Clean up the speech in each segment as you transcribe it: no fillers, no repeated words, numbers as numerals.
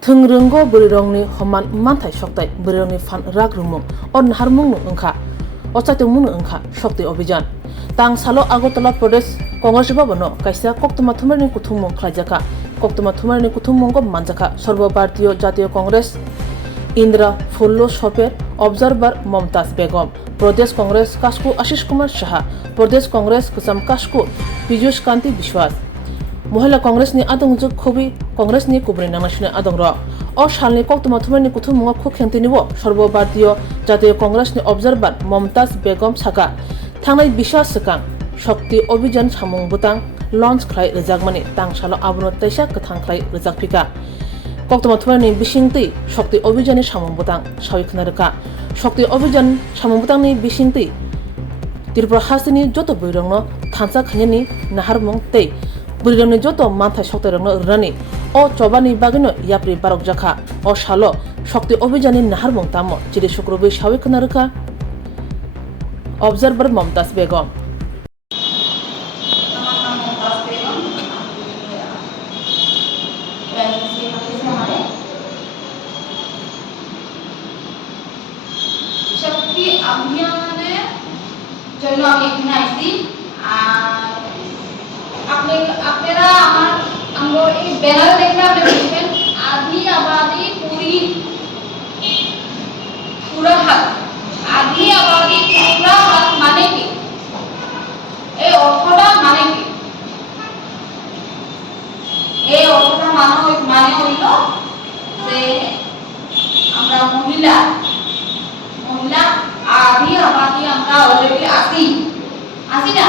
Thungrungo Burirongni Homan Mantai Shoktai Burirongni Fan Ragrumung or Harmung Unka or Satamun Unka Shokti Obijan. Tang Salo Agotola Prodes Congress Babano Kaisa Koktuma Tumerni Kutumo Klajaka Koktuma Tumerni Kutumungo Manjaka Sorbo Bartio Jatio Congress Indra Fullo Shoper Observer Momtaz Begum Pradesh Congress Kasku Ashish Kumar Shah Pradesh Congress Kusam Kasku Piyush Kanti Bishwas Mohila Congress ni adong juk khobi Congress ni kubri namashne adong ro o shalni koktuma thumani kuthum munga khokhengtini bo sorbo bhartiyo jatiyo congress ni observer Momtaz Begum saka thangnai bishwas sakang shokti obhijan samung butang launch khlai rejagmani tangsalo abono taisa kathang khlai rejakphika koktuma thumani bisingti shokti obhijani samung butang sawikhna shokti obhijan samung butang ni bisingti Tripura hasini joto boirongno thansa khanyani naharmung tei Burirongni joto manthai shoktairongno rani o chobani bagino yapri barok jakha o shalo shokti obhijani naharmung tamo chiri shukrobi sawikhna rwkha Observer Momtaz Begum शक्ति अभियान জন্য আমি এখানে আইছি আপনারা আমরা এই banner দেখে আপনি বুঝবেন আদি আবাদি পুরা হাত আদি আবাদি পুরা হাত মানে কি এই অর্থটা মানে কি এই অর্থটা মানে হইল যে আমরা মহিলা আদি আবাদি আমরা অলরেডি আছি না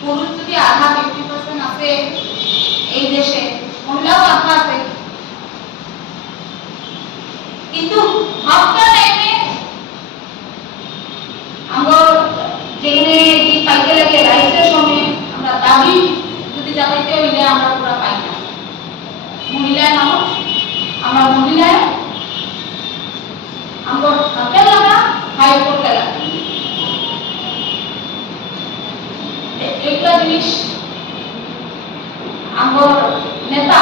পুরুষ যদি আধা 50% আছে এই দেশে মহিলাও আধা আছে কিন্তু ভাবটা টাইমে আমরা যেখানে কি পাইতে লাগে রাইটের সময় আমরা দাবি যদি জানাইতে হইলে আমরা পুরো পাই না মহিলা মানুষ আমরা মহিলায় আমরা হাতে লাগা হাই করতে লাগে একটা জিনিস আমার নেতা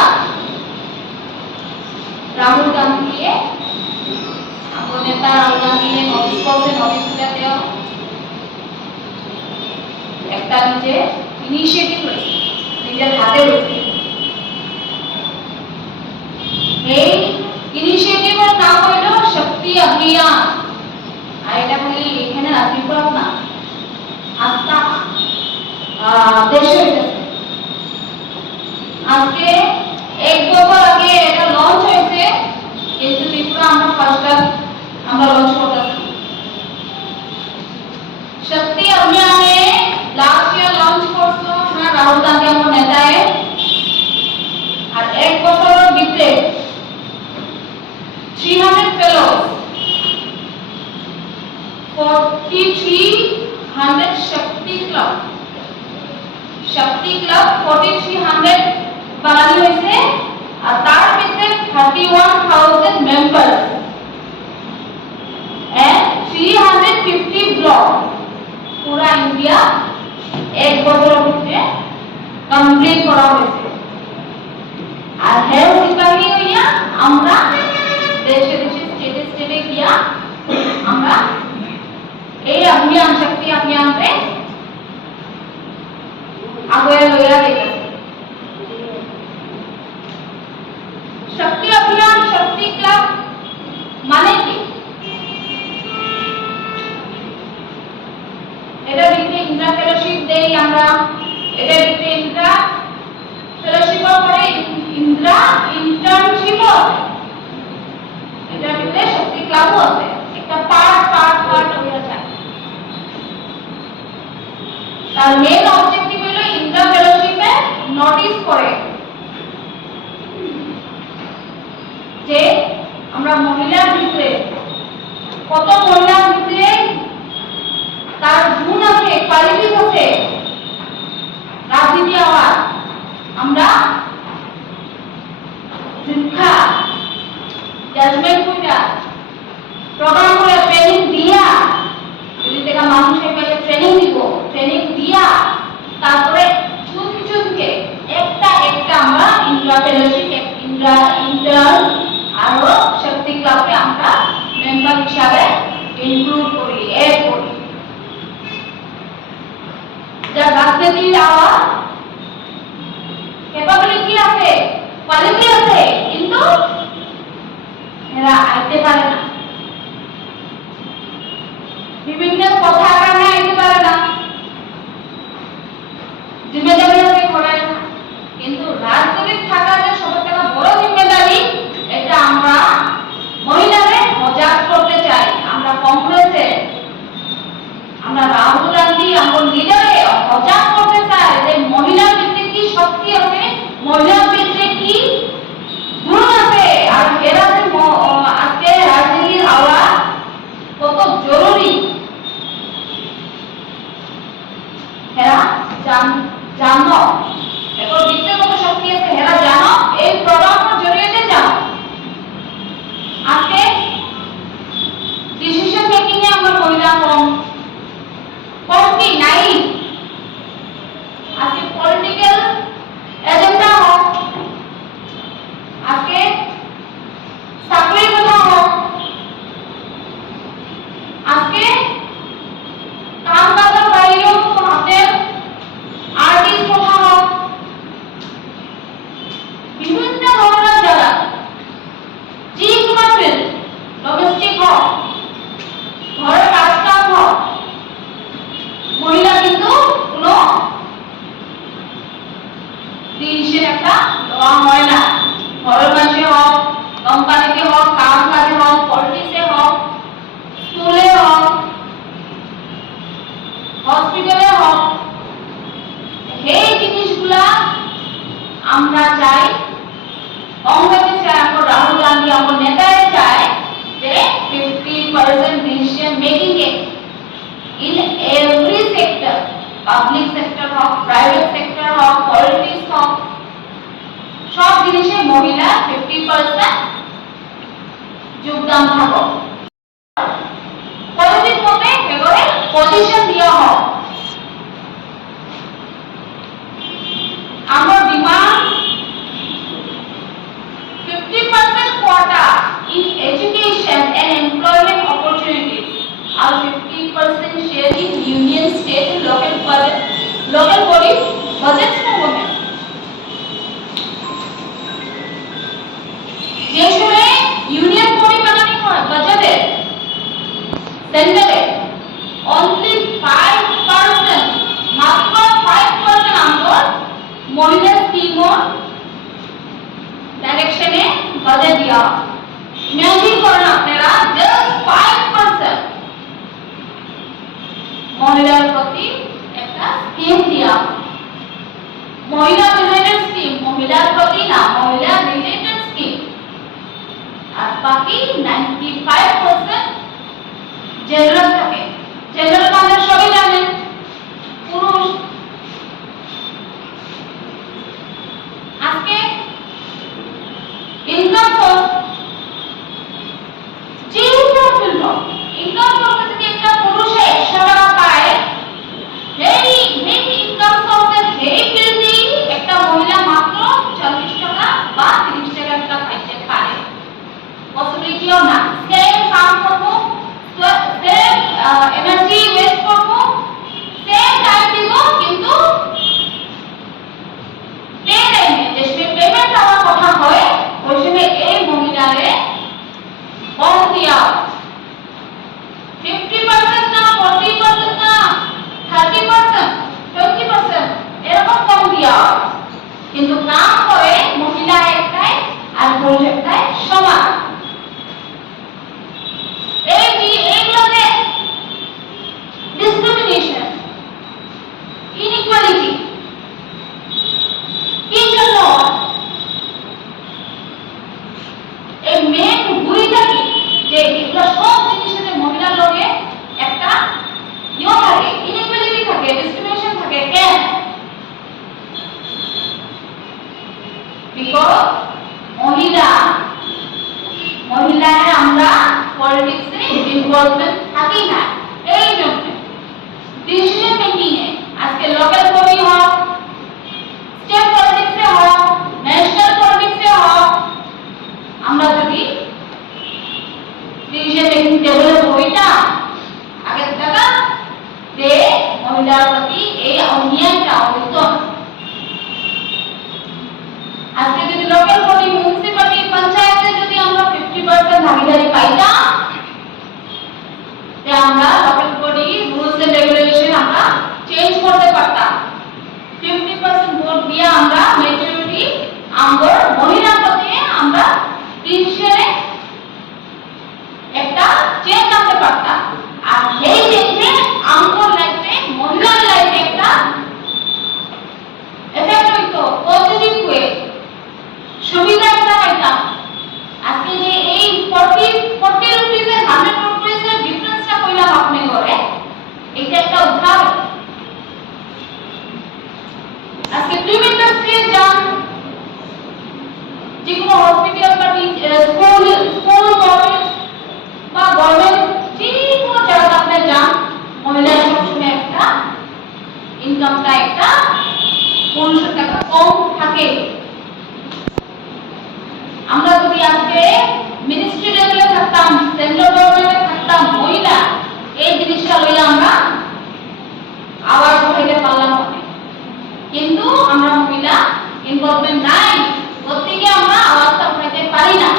রাহুল গান্ধী নোটিশ করছে নোটিশটাতে একটা নিজে ইনিশিয়েটিভ রয়েছে নিজের হাতে রয়েছে এই ইনিশিয়েটিভের নাম হইল শক্তি অভিযান আর এটা খালি এখানে না ত্রিপুরা না আস্থা দেশে আজকে এক বছর আগে এটা লঞ্চ হয়েছে কিন্তু ত্রিপুরা আমরা ফার্স্ট টাইম আমরা লঞ্চ করতেছি শক্তি অভিযানে লাস্ট ইয়ার লঞ্চ করছো না রাহুল গান্ধী আমার নেতায় আর এক বছরের ভিতরে 300 fellows 4300 শক্তি ক্লাব 4300 বানানো হয়েছে আর তার ভিতরে 31000 মেম্বার and 350 ব্লক পুরো ইন্ডিয়া এক বছরের ভিতরে কমপ্লিট করা হয়েছে আর হেলথ বিভাগে হইয়া আমরা দেশে স্টেটে গিয়া আমরা এই অভিযান শক্তি অভিযানে আগে লইয়া গেছে শক্তি অভিযান শক্তি ক্লাব মানে কি এটা ভিতরে ইন্দ্রা ফেলোশিপ দেই আমরা এটা ভিতরে ইন্দ্রা ফেলোশিপ পরে ইন্দ্রা ইন্টার্নশিপ এটা ভিতরে শক্তি ক্লাবও আছে একটা পার্ট হয়ে যায় তার মেইন অবজেক্টিভ হলো ইন্দ্রা ফেলোশিপে নোটিস করে যে আমরা মহিলার ভিতরে কত মহিলার ভিতরে তার গুণ আছে কোয়ালিটিস আছে রাজনীতি আওয়াজ আমরা শিক্ষা জাজমেন্ট কইরা প্রোগ্রাম করে ট্রেনিং দিয়া যদি দেখা মানুষের কাছে ট্রেনিং দিয়া তারপরে চুনকে একটা আমরা ইন্দ্রা ফেলোশিপ ইন্দ্রা ইন্টার্ন আরো শক্তি ক্লাবে আমরা মেম্বার হিসাবে ইনক্লুড করি, এড করি। যা রাজনীতির আওয়াজ ক্যাপাবিলিটি আছে, কোয়ালিটি আছে, কিন্তু এরা আইতে পারে না, বিভিন্ন কথা কারণে আইতে পারে না, জিম্মেদারি আছে করে না। কিন্তু রাজনৈতিক থাকা যে সবথেকে বড় জিম্মেদারি, এটা আমরা মহিলাদের সজাগ করতে চাই। আমরা কংগ্রেসে আমরা রাহুল গান্ধী আমার লিডারে সজাগ করতে চাই যে মহিলার ভিতরে কি শক্তি আছে, মহিলার ভিতরে কি গুণ আছে, আর এরা যে আজকে রাজনীতির আওয়াজ কত জরুরি এরা জানো, এখন ব্যক্তিগত শক্তি আছে এরা জানো, এই প্রোগ্রামের জরিয়ে জানো। আজকে ডিসিশন মেকিং এ আমরা মহিলা কম কি নাই। আজকে পলিটিক্যাল এজেন্ডা হোক, আজকে চাকরির কথা হোক, আজকে কাম কাজের বাইরেও হাতের আর্টিস্ট কথা হোক, বিভিন্ন ধরনের যারা যে কোনো ফিল্ড, ডোমেস্টিক হোক, ঘরের কাজকাম হোক, মহিলা কিন্তু কোনো জিনিসের একটা দেওয়া হয় না। ঘরের মাঝে হোক, কোম্পানিতে হোক, কাম কাজে হোক, পলিটিক্সে হোক, স্কুলে হোক, হসপিটালে হোক, এই জিনিসগুলা আমরা চাই, কংগ্রেসে চাই, আমরা রাহুল গান্ধী আমার নেতারা চায় যে 50% decision making A in every sector, public sector হোক, প্রাইভেট সেক্টর হোক, পলিটিক্স হোক, সব জিনিসে মহিলা 50% যোগদান থাকুক। পলিটিক মতে এবারে পজিশন দেওয়া হোক। আমরা demand 50% quota in education and employment opportunities, और 50% share in union, state and local bodies budgets for women. যে সময় ইউনিয়ন বডি বানানো হয় বাজেটে, সেন্টারে only 5%, মাত্র 5% আমরা মহিলা স্কিমর ডাইরেকশনে বাজেট দেওয়া। ইমাজিন করেন আপনারা, জাস্ট 5% মহিলার প্রতি একটা স্কিম দেওয়া, মহিলা রিলেটেড স্কিম, মহিলার প্রতি না, মহিলা রিলেটেড স্কিম। আর বাকি 95% জেনারেল থাকে। জেনারেল মানে সবাই জানেন, পুরুষ। আজকে ইনকাম সোর্স, যে কোনো ফিল্ড ইনকাম সোর্স থেকে একটা পুরুষে 100 টাকা পায়, এই ইনকাম সোর্সের এই ফিল্ডে একটা মহিলা মাত্র 40 টাকা বা 30 টাকা একটা পাইতে পারে। পসিবিলিটিও না, সেম কাম করবো, সেম এনার্জি ওয়েস্ট করবো, সেম টাইম দিব, কিন্তু যে পেমেন্ট আমার কথা হয় ওই সময় এই মহিলারে কম দিয়া 50% না, 40% না, 30%, 20% এরকম কম দিয়া, কিন্তু কাম করে মহিলা একটাই আর পুরুষ একটাই সমান। এইগুলোতে ডিসক্রিমিনেশন, ইনইকুয়ালিটি কি জন্য? এই মেন বুড়িটা কি যে এগুলো সব জিনিসের মহিলার লগে একটা থাকে, ইনইকুয়ালিটি থাকে, ডিসক্রিমিনেশন থাকে। কেন? বিকজ মহিলারা আমরা পলিটিক্সে ইনভলভমেন্ট থাকি না। এই জন্য ডিসিশন মেকিং এ আজকে লোকাল বডি হোক, স্টেট পলিটিক্সে হোক, ন্যাশনাল পলিটিক্সে হোক, মহিলার প্রতি এই অন্যায়টা অবৈধ। আজকে যদি লোকাল বডি, মিউনিসিপালিটি, পঞ্চায়েতে যদি আমরা 50% ভাগিদারি পাইতাম, তে আমরা local body rules and regulation আমরা চেঞ্জ করতে পারতাম। 50% ভোট দিয়ে আমরা মেজরিটি আমগর মহিলা প্রতি আমরা ডিসিশনে একটা চেঞ্জ আনতে পারতাম। আর এই চেঞ্জে আমগর লাইফে, মহিলার লাইফে একটা এফেক্ট হইতো, পজিটিভ ওয়ে সুবিধা একটা পাইতাম। আজকে যে এই 40 রুপিস এর 100 রুপিস এর ডিফারেন্সটা কইলাম আপনি করে, এটা একটা উদাহরণ। আজকে ফিল্ম ইন্ডাস্ট্রি যান, যে কোনো হসপিটাল বা স্কুল কলেজ বা গভর্নমেন্ট যে কোনো জায়গায় আপনি যান, মহিলারা সবসময় একটা ইনকামটা একটা পুরুষের থেকে কম থাকে। আমরা যদি আজকে মিনিস্ট্রি লেভেলে থাকতাম, সেন্ট্রাল গভর্নমেন্টে থাকতাম, মহিলা এই জিনিসটা লইয়া আমরা আওয়াজ উঠাইতে পারলাম না। কিন্তু আমরা মহিলা ইনভলভমেন্ট নাই, প্রত্যেকে আমরা আওয়াজটা উঠাইতে পারি না।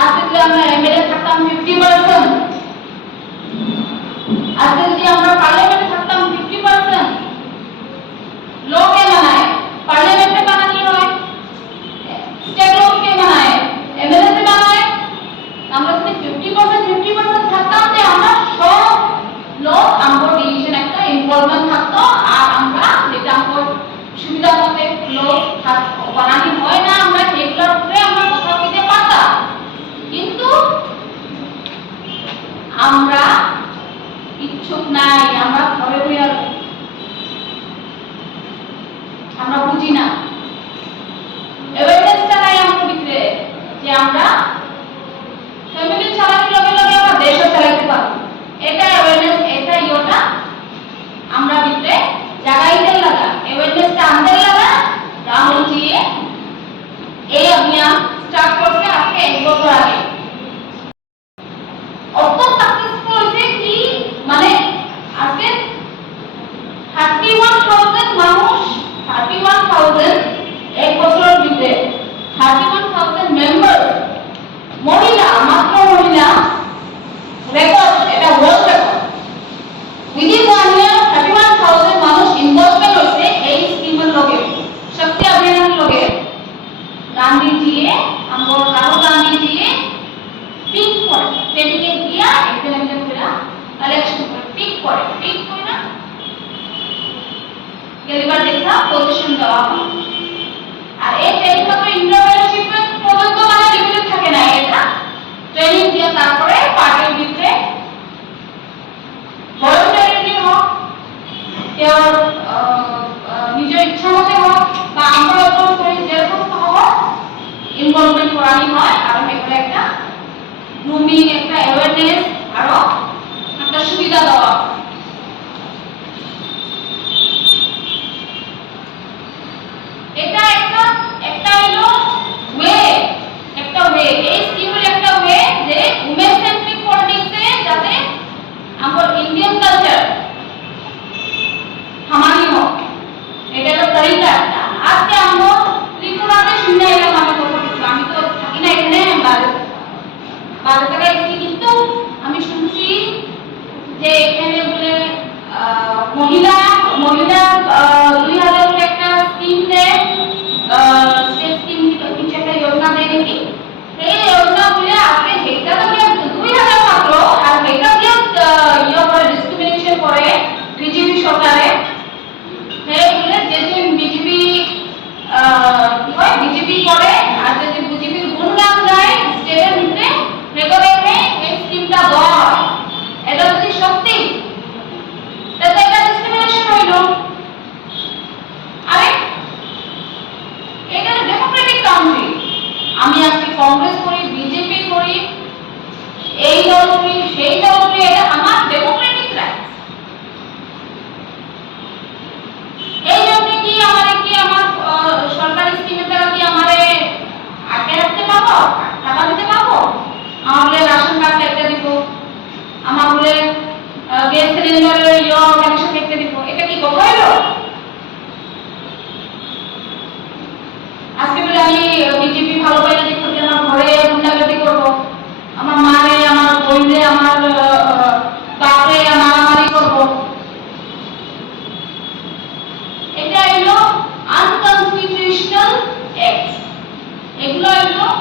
আজকে যদি আমরা এমএলএ থাকতাম 50%, আজকে যদি আমরা পার্লামেন্টে থাকতাম 50%, লোকে বানায়, পার্লামেন্টে বানানি হয়, স্টেট লোককে বানায়, এমএলএ তে বানায়। আমরা যদি 50% থাকতাম, যে আমরা সব লোক আমগো ডিসিশন একটা ইনভলভমেন্ট থাকতো, আর আমরা যেটা আমগো সুবিধা মতে লোক বানানি হয় না, আমরা সেগুলোর উপরে আমরা কথা দিতে পারতাম। কিন্তু আমরা ইচ্ছুক নাই, আমরা ঘরে বইয়া আমরা বুঝি না, অ্যাওয়ারনেসটা নাই আমাদের ভিতরে যে আমরা ফ্যামিলি চালাতে লগে লগে আমরা দেশও চালাতে পারবো। এটা অ্যাওয়ারনেস, এটা ইয়োটা আমরা ভিতরে জাগাইতে লাগা, অ্যাওয়ারনেসটা আনতে লাগা। রাহুল জি এই অভিযান স্টার্ট করতে আজকে 1 বছর আগে। অত সাকসেসফুল হয়েছে কি, মানে আজকে 31,000 মানুষ, 31,000 এক বছরের ভিতরে 31,000 মেম্বার মহিলা, মাত্র মহিলা রেকর্ড, এটা ওয়ার্ল্ড রেকর্ড। উইদিন 1 ইয়ার 31,000 মানুষ ইনভলভমেন্ট হয়েছে এই স্কিমের লগে, শক্তি অভিযানের লগে। গান্ধীজি আমগো রাহুল গান্ধীজি পিক করে ডেডিকেট দিয়া একজন একজন করে কালেকশন করে পিক করে না গেলিবার দেখা পজিশন দেওয়া হয়। আর এই ট্রেনিং মাত্র ইন্টারভিউশিপ পর্যন্ত মানে লিমিটেড থাকে না, এটা ট্রেনিং দিয়ে তারপরে পার্টির ভিতরে ভলান্টারিলি হোক, কেউ নিজের ইচ্ছা মতে হোক, বা আমরা অর্জন করি যেরকম হোক, ইনভলভমেন্ট করানি হয়। আর এগুলো একটা গ্রুমিং, একটা অ্যাওয়ারনেস, আরো একটা সুবিধা দেওয়া। এটা একটা হলো ওয়ে, একটা ওয়ে, এই স্কিমের একটা ওয়ে যে উমেন সেন্ট্রিক পলিটিক্সে যাতে আমার ইন্ডিয়ান কালচার হামানি হোক, এটা হলো তরিকা একটা। আজকে আমরা ত্রিপুরাতে শুনে এলাম, আমি তো থাকি না এখানে, বাইরে থেকে এসেছি, কিন্তু আমি শুনছি যে এখানে বলে মহিলা 2000 একটা স্কিম দেয়, স্টেট স্কিম কিছু একটা যোজনা দেয় নাকি। এই যোজনা বলে আজকে হেক্টর দিয়ে 2000 মাত্র, আর হেক্টর দিয়ে ইয়ে করে ডিসক্রিমিনেশন করে বিজেপি সরকারে। হ্যাঁ বলে যে তুমি বিজেপি কি হয় বিজেপি করে, আর যদি বিজেপির গুণগান গায় স্টেটের ভিতরে রেকর্ডে এই স্কিমটা দেওয়া হয়। এটা যদি সত্যি, তাহলে এটা ডিসক্রিমিনেশন হইল। আরে এটা ডেমোক্রেটিক কান্ট্রি। আমি আজকে কংগ্রেস করি, বিজেপি করি, এই দল করি, সেই দল করি, এটা আমার ডেমোক্রেটিক রাইট। এই জন্য কি আমার সরকারি স্কিমের দ্বারা কি আমারে আটকে রাখতে পারবো, টাকা দিতে পারবো? আমার রাশন কার্ড কেটে দিব, আমার গ্যাস সিলিন্ডারের কানেকশন কথা হলো আজকে বলে আমি বিজেপি ভালো পাই না দেখতে আমার ঘরে গুন্ডাগর্দি করবো আমার মারে আমার বোনরে আমার বাপরে মারামারি করবো এটা হলো আনকনস্টিটিউশনাল অ্যাক্ট এগুলো হলো